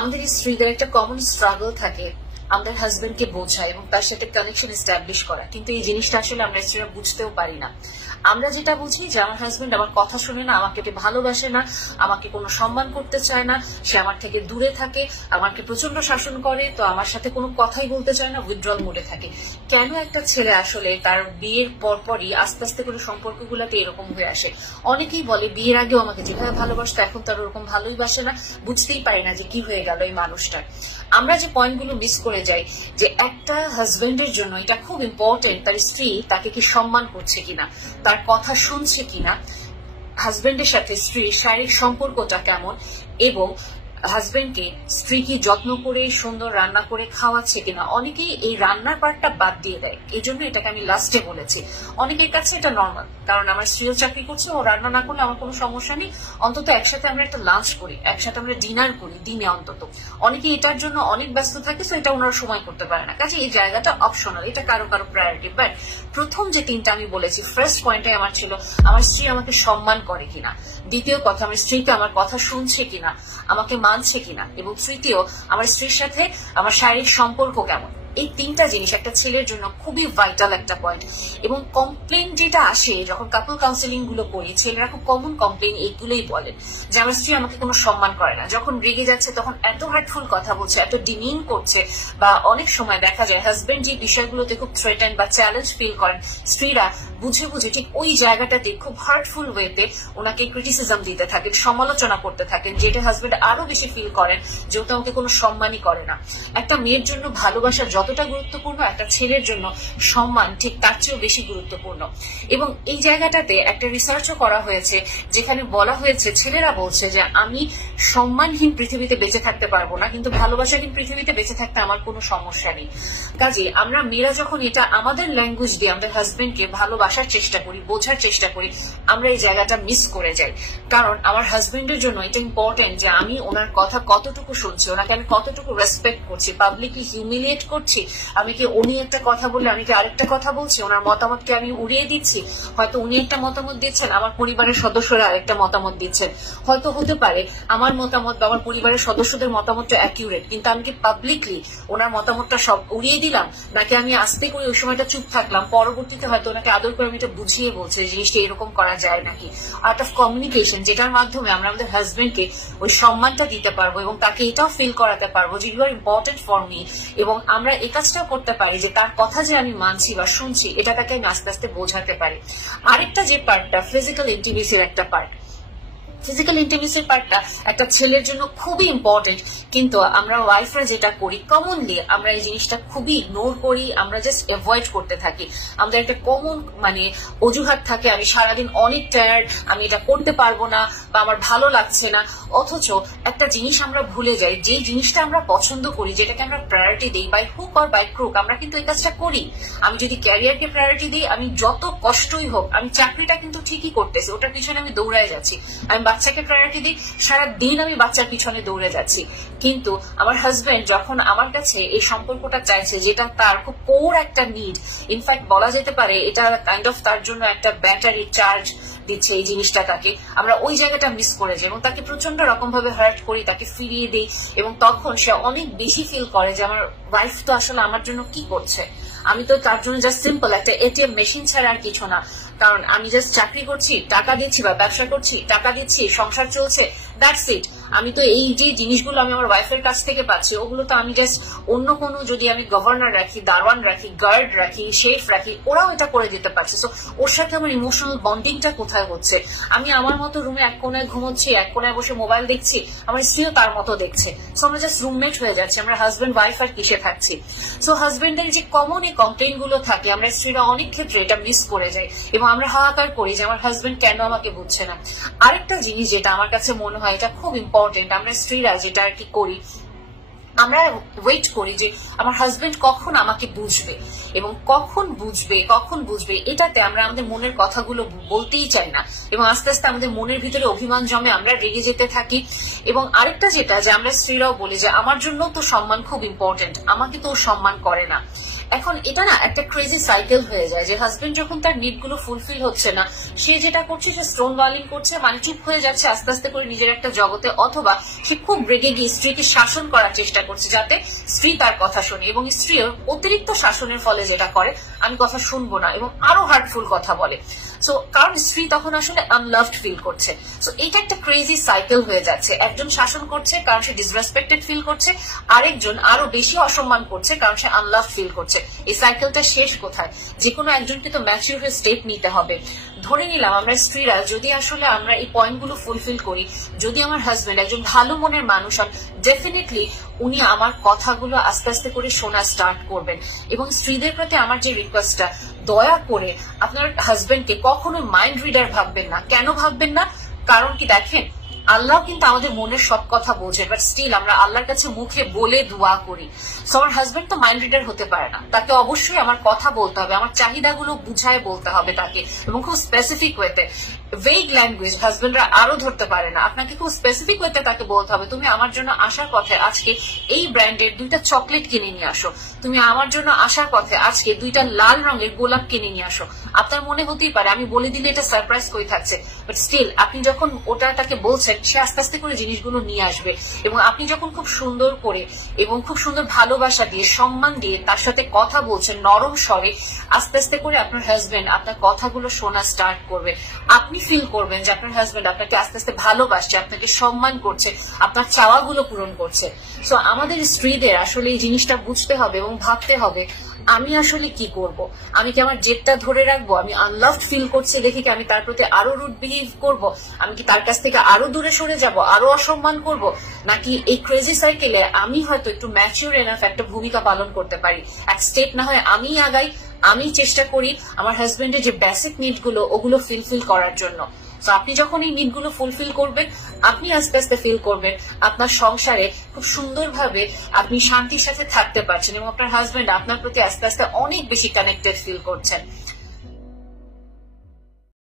আমাদের স্ত্রীদের একটা কমন স্ট্রাগল থাকে আমাদের হাজবেন্ডকে বোঝা এবং তার সাথে কানেকশন এস্টাবলিশ করা, কিন্তু এই জিনিসটা আসলে আমরা স্ত্রীরা বুঝতেও পারি না। আমরা যেটা বুঝি যে আমার হাজবেন্ড আমার কথা শুনে না, আমাকে ভালোবাসে না, আমাকে কোনো সম্মান করতে চায় না, সে আমার থেকে দূরে থাকে, আমাকে প্রচন্ড শাসন করে, তো আমার সাথে কোনো কথাই বলতে চায় না, উইথড্রল মোডে থাকে। কেন একটা ছেলে আসলে তার বিয়ের পরপরই আস্তে আস্তে করে সম্পর্কগুলোতে এরকম হয়ে আসে? অনেকেই বলে বিয়ের আগেও আমাকে যেভাবে ভালোবাসতো এখন তার ওরকম ভালোই বাসে না, বুঝতেই পারি না যে কি হয়ে গেল এই মানুষটার। আমরা যে পয়েন্টগুলো মিস করে যাই যে একটা হাজবেন্ডের জন্য এটা খুব ইম্পর্টেন্ট তার স্ত্রী তাকে কি সম্মান করছে কিনা, তার কথা শুনছে কিনা, হাজবেন্ডের সাথে স্ত্রীর শারীরিক সম্পর্কটা কেমন, এবং হাজবেন্ডকে স্ত্রী কি যত্ন করে সুন্দর রান্না করে খাওয়াচ্ছে কিনা। অনেকেই এই রান্নার পার্টটা বাদ দিয়ে দেয়, এই জন্য এটাকে আমি লাস্টে বলেছি। অনেকের কাছে এটা নর্মাল, কারণ আমার স্ত্রীও চাকরি করছে, ও রান্না না করলে আমার কোনো সমস্যা নেই, অন্তত একসাথে আমরা একটা লাঞ্চ করি, একসাথে আমরা ডিনার করি দিনে অন্তত। অনেকে এটার জন্য অনেক ব্যস্ত থাকে, তো এটা ওনারা সময় করতে পারে না, কাজে এই জায়গাটা অপশনাল, এটা কারো কারো প্রায়োরিটি। বাট প্রথম যে তিনটা আমি বলেছি, ফার্স্ট পয়েন্টে আমার ছিল আমার স্ত্রী আমাকে সম্মান করে কিনা, দ্বিতীয় কথা আমার স্ত্রীকে আমার কথা শুনছে কিনা, আমাকে মানছে কিনা, এবং তৃতীয় আমার স্ত্রীর সাথে আমার শারীরিক সম্পর্ক কেমন। এই তিনটা জিনিস একটা ছেলের জন্য খুবই ভাইটাল একটা পয়েন্ট। এবং কমপ্লেন যেটা আসে যখন কাপল কাউন্সিলিং গুলো করি, ছেলেরা খুব কমন কমপ্লেন এইগুলোই বলেন যে আমার স্ত্রী আমাকে কোনো সম্মান করে না, যখন রেগে যাচ্ছে তখন এত হার্টফুল কথা বলছে, এত ডিমিন করছে, বা অনেক সময় দেখা যায় হাজবেন্ড যে বিষয়গুলোতে খুব থ্রেটেন বা চ্যালেঞ্জ ফিল করেন, স্ত্রীরা বুঝে বুঝে ঠিক ওই জায়গাটাতে খুব হার্টফুল ওয়েতে ওনাকে ক্রিটিসিজম দিতে থাকেন, সমালোচনা করতে থাকেন, যেটা হাজবেন্ড আরো বেশি ফিল করেন যেহেতু আমাকে কোনো সম্মানই করে না। একটা মেয়ের জন্য ভালোবাসা যতটা গুরুত্বপূর্ণ, একটা ছেলের জন্য সম্মান ঠিক তার চেয়েও বেশি গুরুত্বপূর্ণ। এবং এই জায়গাটাতে একটা রিসার্চও করা হয়েছে যেখানে বলা হয়েছে, ছেলেরা বলছে যে আমি সম্মানহীন পৃথিবীতে বেঁচে থাকতে পারবো না, কিন্তু ভালোবাসাহীন পৃথিবীতে বেঁচে থাকতে আমার কোনো সমস্যা নেই। কাজে আমরা মেয়েরা যখন এটা আমাদের ল্যাঙ্গুয়েজ দিয়ে আমাদের হাজবেন্ডকে ভালোবাসার চেষ্টা করি, বোঝার চেষ্টা করি, আমরা এই জায়গাটা মিস করে যাই। কারণ আমার হাজবেন্ডের জন্য এটা ইম্পর্টেন্ট যে আমি ওনার কথা কতটুকু শুনছি, ওনাকে আমি কতটুকু রেসপেক্ট করছি, পাবলিকলি হিউমিলিয়েট করছি, আমি কি উনি একটা কথা বললে আমি কি আরেকটা কথা বলছি, ওনার মতামতকে আমি উড়িয়ে দিচ্ছি, হয়তো উনি একটা মতামত দিচ্ছেন, আমার পরিবারের সদস্যরা আরেকটা মতামত দিচ্ছেন, হয়তো হতে পারে আমার মতামত বা আমার পরিবারের সদস্যদের মতামতটা অ্যাকিউরেট, কিন্তু আমি কি পাবলিকলি ওনার মতামতটা সব উড়িয়ে দিলাম, নাকি আমি আস্তে করে ওই সময়টা চুপ থাকলাম, পরবর্তীতে হয়তো ওনাকে আদর করে আমি এটা বুঝিয়ে বলছি জিনিসটা এরকম করা যায় নাকি। আর্ট অফ কমিউনিকেশন, যেটার মাধ্যমে আমরা আমাদের হাজবেন্ডকে ওই সম্মানটা দিতে পারবো এবং তাকে এটাও ফিল করাতে পারবো যে you are important for me, এবং আমরা এই কাজটাও করতে পারি যে তার কথা যে আমি মানছি বা শুনছি এটা তাকে আমি আস্তে আস্তে বোঝাতে পারি। আরেকটা যে পার্টটা ফিজিক্যাল ইন্টিমেসির একটা পার্ট, ফিজিক্যাল ইন্টিমেসির পার্টটা একটা ছেলের জন্য খুবই ইম্পর্টেন্ট, কিন্তু আমরা ওয়াইফরা যেটা করি কমনলি আমরা এই জিনিসটা খুবই ইগনোর করি, আমরা জাস্ট অ্যাভয়েড করতে থাকি। আমাদের একটা কমন অজুহাত থাকে, আমি সারাদিন অনেক টায়ার্ড, আমি এটা করতে পারবো না, বা আমার ভালো লাগছে না। অথচ একটা জিনিস আমরা ভুলে যাই, যে জিনিসটা আমরা পছন্দ করি, যেটাকে আমরা প্রায়োরিটি দিই, by hook or by crook আমরা কিন্তু এই কাজটা করি। আমি যদি ক্যারিয়ারকে প্রায়োরিটি দিই, আমি যত কষ্টই হোক, আমি চাকরিটা কিন্তু ঠিকই করতেছি, ওটার পিছনে আমি দৌড়ায় যাচ্ছি। আমি বাচ্চাকে প্রায়োরিটি দিই, সারাদিন আমি বাচ্চার পিছনে দৌড়ে যাচ্ছি। কিন্তু আমার হাজবেন্ড যখন আমার কাছে এই সম্পর্কটা চাইছে, যেটা তার খুব কোর একটা নিড, ইনফ্যাক্ট বলা যেতে পারে এটা কাইন্ড অফ তার জন্য একটা ব্যাটারি চার্জ দিচ্ছে, এই জিনিসটা তাকে আমরা ওই জায়গাটা মিস করে যাই এবং তাকে প্রচন্ড রকম ভাবে হার্ট করি, তাকে ফিরিয়ে দিই, এবং তখন সে অনেক বেশি ফিল করে যে আমার ওয়াইফ তো আসলে আমার জন্য কি করছে, আমি তো তার জন্য জাস্ট সিম্পল একটা এটিএম মেশিন ছাড়া আর কিছু না। কারণ আমি জাস্ট চাকরি করছি, টাকা দিচ্ছি, বা ব্যবসা করছি, টাকা দিচ্ছি, সংসার চলছে, দ্যাটস ইট। আমি তো এই যে জিনিসগুলো আমি আমার ওয়াইফের কাছ থেকে পাচ্ছি, ওগুলো তো আমি জাস্ট অন্য কোনো, যদি আমি গভর্নর রাখি, দারওয়ান রাখি, গার্ড রাখি, শেফ রাখি, ওরাও এটা করে দিতে পারছে। সো ওর সাথে আমার ইমোশনাল বন্ডিংটা কোথায় হচ্ছে? আমি আমার মতো রুমে এক কোনায় ঘুমোচ্ছি, এক কোনায় বসে মোবাইল দেখছি, আমার স্ত্রীও তার মতো দেখছে, সো আমরা জাস্ট রুমমেট হয়ে যাচ্ছি, আমরা হাজবেন্ড ওয়াইফ আর কিসে থাকছি। সো হাজবেন্ডের যে কমন এই কমপ্লেইন গুলো থাকে, আমরা স্ত্রীরা অনেক ক্ষেত্রে এটা মিস করে যাই এবং আমরা হাহাকার করি যে আমার হাজবেন্ড কেন আমাকে বুঝছে না। আরেকটা জিনিস যেটা আমার কাছে মনে হয় এটা খুব ইম্পর্টেন্ট, আমরা স্ত্রীরা যেটা আর কি করি, আমরা ওয়েট করি যে আমার হাজবেন্ড কখন আমাকে বুঝবে, এবং কখন বুঝবে এটাতে আমরা আমাদের মনের কথাগুলো বলতেই চাই না, এবং আস্তে আস্তে আমাদের মনের ভিতরে অভিমান জমে, আমরা রেগে যেতে থাকি। এবং আরেকটা যেটা যে আমরা স্ত্রীরাও বলি যে আমার জন্য তো সম্মান খুব ইম্পর্টেন্ট, আমাকে তো সম্মান করে না। এখন এটা না একটা ক্রেজি সাইকেল হয়ে যায় যে হাজবেন্ড যখন তার নিড গুলো ফুলফিল হচ্ছে না, সে যেটা করছে সে স্টোন ওয়ালিং করছে, মানে চুপ হয়ে যাচ্ছে আস্তে আস্তে করে নিজের একটা জগতে, অথবা সে খুব রেগে গিয়ে স্ত্রীকে শাসন করার চেষ্টা করছে যাতে স্ত্রী তার কথা শোনে, এবং স্ত্রীও অতিরিক্ত শাসনের ফলে যেটা করে আমি কথা শুনবো না এবং আরো হার্টফুল কথা বলে। সো কারণ স্ত্রী তখন আসলে আনলাভড ফিল করছে। সো এটা একটা ক্রেজি সাইকেল হয়ে যাচ্ছে, একজন শাসন করছে কারণ সে ডিসরেসপেক্টেড ফিল করছে, আরেকজন আরো বেশি অসম্মান করছে কারণ সে আনলাভ ফিল করছে। এই সাইকেলটা শেষ কোথায়? যে কোনো একজনকে তো ম্যাচিউর হয়ে স্টেপ নিতে হবে। ধরে নিলাম আমরা স্ত্রীরা যদি আসলে আমরা এই পয়েন্টগুলো ফুলফিল করি, যদি আমার হাজবেন্ড একজন ভালো মনের মানুষ হন, ডেফিনেটলি উনি আমার কথাগুলো আস্তে আস্তে করে শোনা স্টার্ট করবেন। এবং স্ত্রীদের প্রতি আমার যে রিকোয়েস্টটা, দয়া করে আপনার হাজবেন্ডকে কখনো মাইন্ড রিডার ভাববেন না। কেন ভাববেন না? কারণ কি দেখেন, আল্লাহ কিন্তু আমাদের মনের সব কথা বোঝে, বাট স্টিল আমরা আল্লাহর কাছে মুখে বলে দোয়া করি। সো আমার হাজবেন্ড তো মাইন্ড রিডার হতে পারে না, তাকে অবশ্যই আমার কথা বলতে হবে, আমার চাহিদাগুলো বুঝায় বলতে হবে তাকে, এবং খুব স্পেসিফিক ওয়েতে। ভেগ ল্যাঙ্গুয়েজ হাজবেন্ডরা আরো ধরতে পারে না, আপনাকে খুব স্পেসিফিক ওয়েতে তাকে বলতে হবে, তুমি আমার জন্য আসার পথে আজকে এই ব্র্যান্ডের 2টা চকলেট কিনে নিয়ে আসো, তুমি আমার জন্য আসার পথে আজকে 2টা লাল রঙের গোলাপ কিনে নিয়ে আসো। আপনার মনে হতেই পারে আমি বলে দিলে এটা সারপ্রাইজ করে থাকছে, বাট স্টিল আপনি যখন ওটা তাকে বলছেন, সে আস্তে আস্তে করে জিনিসগুলো নিয়ে আসবে। এবং আপনি যখন খুব সুন্দর করে এবং খুব সুন্দর ভালোবাসা দিয়ে সম্মান দিয়ে তার সাথে কথা বলছেন নরম স্বরে, আস্তে আস্তে করে আপনার হাজবেন্ড আপনার কথাগুলো শোনা স্টার্ট করবে। আপনি ফিল করবেন যে আপনার হাজবেন্ড আপনাকে আস্তে আস্তে ভালোবাসছে, আপনাকে সম্মান করছে, আপনার চাওয়াগুলো পূরণ করছে। সো আমাদের স্ত্রীদের আসলে এই জিনিসটা বুঝতে হবে এবং ভাবতে হবে, আমি আসলে কি করব? আমি কি আমার জেদটা ধরে রাখবো? আমি আনলাভড ফিল করছে দেখে কি আমি তার প্রতি আরো রুড বিহেভ করব? আমি কি তার কাছ থেকে আরো দূরে সরে যাব, আরো অসম্মান করব? নাকি এই ক্রেজি সাইকেলে আমি হয়তো একটু ম্যাচিউর এনাফ একটা ভূমিকা পালন করতে পারি, এক স্টেপ না হয় আমি আগাই, আমি চেষ্টা করি আমার হাজবেন্ডের যে বেসিক নিড গুলো ওগুলো ফুলফিল করার জন্য। তো আপনি যখন এই নিড গুলো ফুলফিল করবেন, আপনি আস্তে আস্তে ফিল করবেন আপনার সংসারে খুব সুন্দরভাবে আপনি শান্তির সাথে থাকতে পারছেন, এবং আপনার হাজবেন্ড আপনার প্রতি আস্তে আস্তে অনেক বেশি কানেক্টেড ফিল করছেন।